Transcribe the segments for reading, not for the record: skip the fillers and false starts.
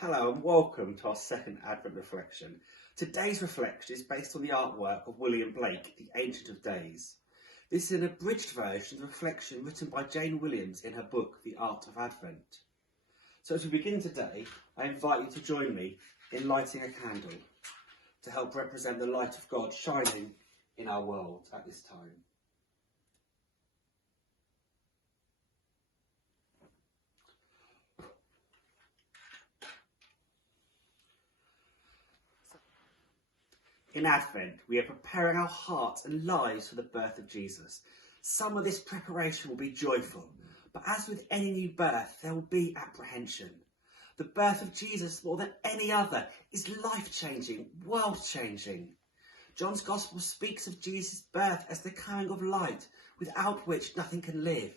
Hello and welcome to our second Advent reflection. Today's reflection is based on the artwork of William Blake, the Ancient of Days. This is an abridged version of the reflection written by Jane Williams in her book, The Art of Advent. So as we begin today, I invite you to join me in lighting a candle to help represent the light of God shining in our world at this time. In Advent, we are preparing our hearts and lives for the birth of Jesus. Some of this preparation will be joyful, but as with any new birth, there will be apprehension. The birth of Jesus, more than any other, is life-changing, world-changing. John's Gospel speaks of Jesus' birth as the coming of light, without which nothing can live,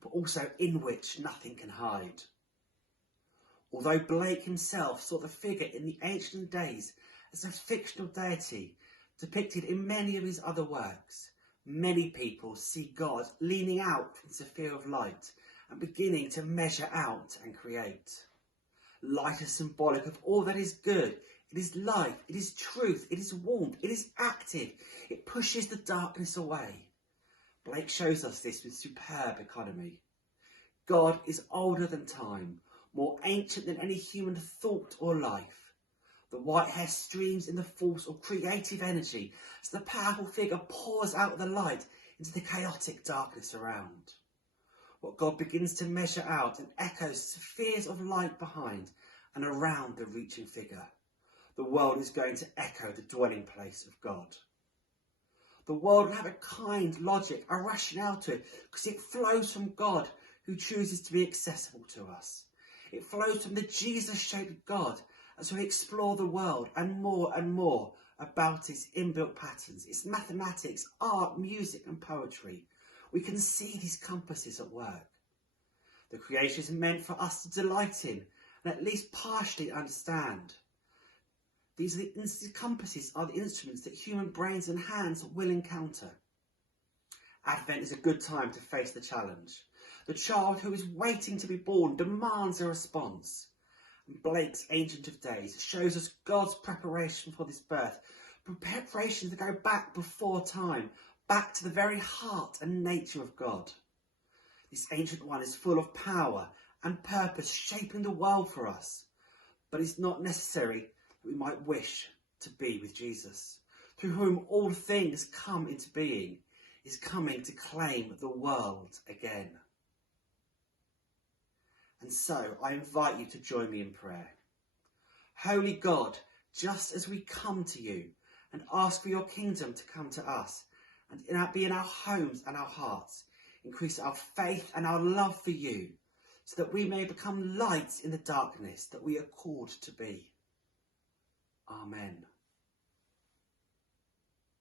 but also in which nothing can hide. Although Blake himself saw the figure in the ancient days as a fictional deity depicted in many of his other works, many people see God leaning out from the sphere of light and beginning to measure out and create. Light is symbolic of all that is good. It is life, it is truth, it is warmth, it is active, it pushes the darkness away. Blake shows us this with superb economy. God is older than time, more ancient than any human thought or life. The white hair streams in the force of creative energy as the powerful figure pours out the light into the chaotic darkness around. What God begins to measure out and echoes spheres of light behind and around the reaching figure. The world is going to echo the dwelling place of God. The world will have a kind logic, a rationale to it, because it flows from God who chooses to be accessible to us. It flows from the Jesus-shaped God as we explore the world and more about its inbuilt patterns, its mathematics, art, music and poetry. We can see these compasses at work. The creation is meant for us to delight in and at least partially understand. These compasses are the instruments that human brains and hands will encounter. Advent is a good time to face the challenge. The child who is waiting to be born demands a response. Blake's Ancient of Days shows us God's preparation for this birth, preparations that go back before time, back to the very heart and nature of God. This ancient one is full of power and purpose, shaping the world for us, but it's not necessary that we might wish to be with Jesus, through whom all things come into being, is coming to claim the world again. And so I invite you to join me in prayer. Holy God, just as we come to you and ask for your kingdom to come to us and be in our homes and our hearts, increase our faith and our love for you, so that we may become lights in the darkness that we are called to be. Amen.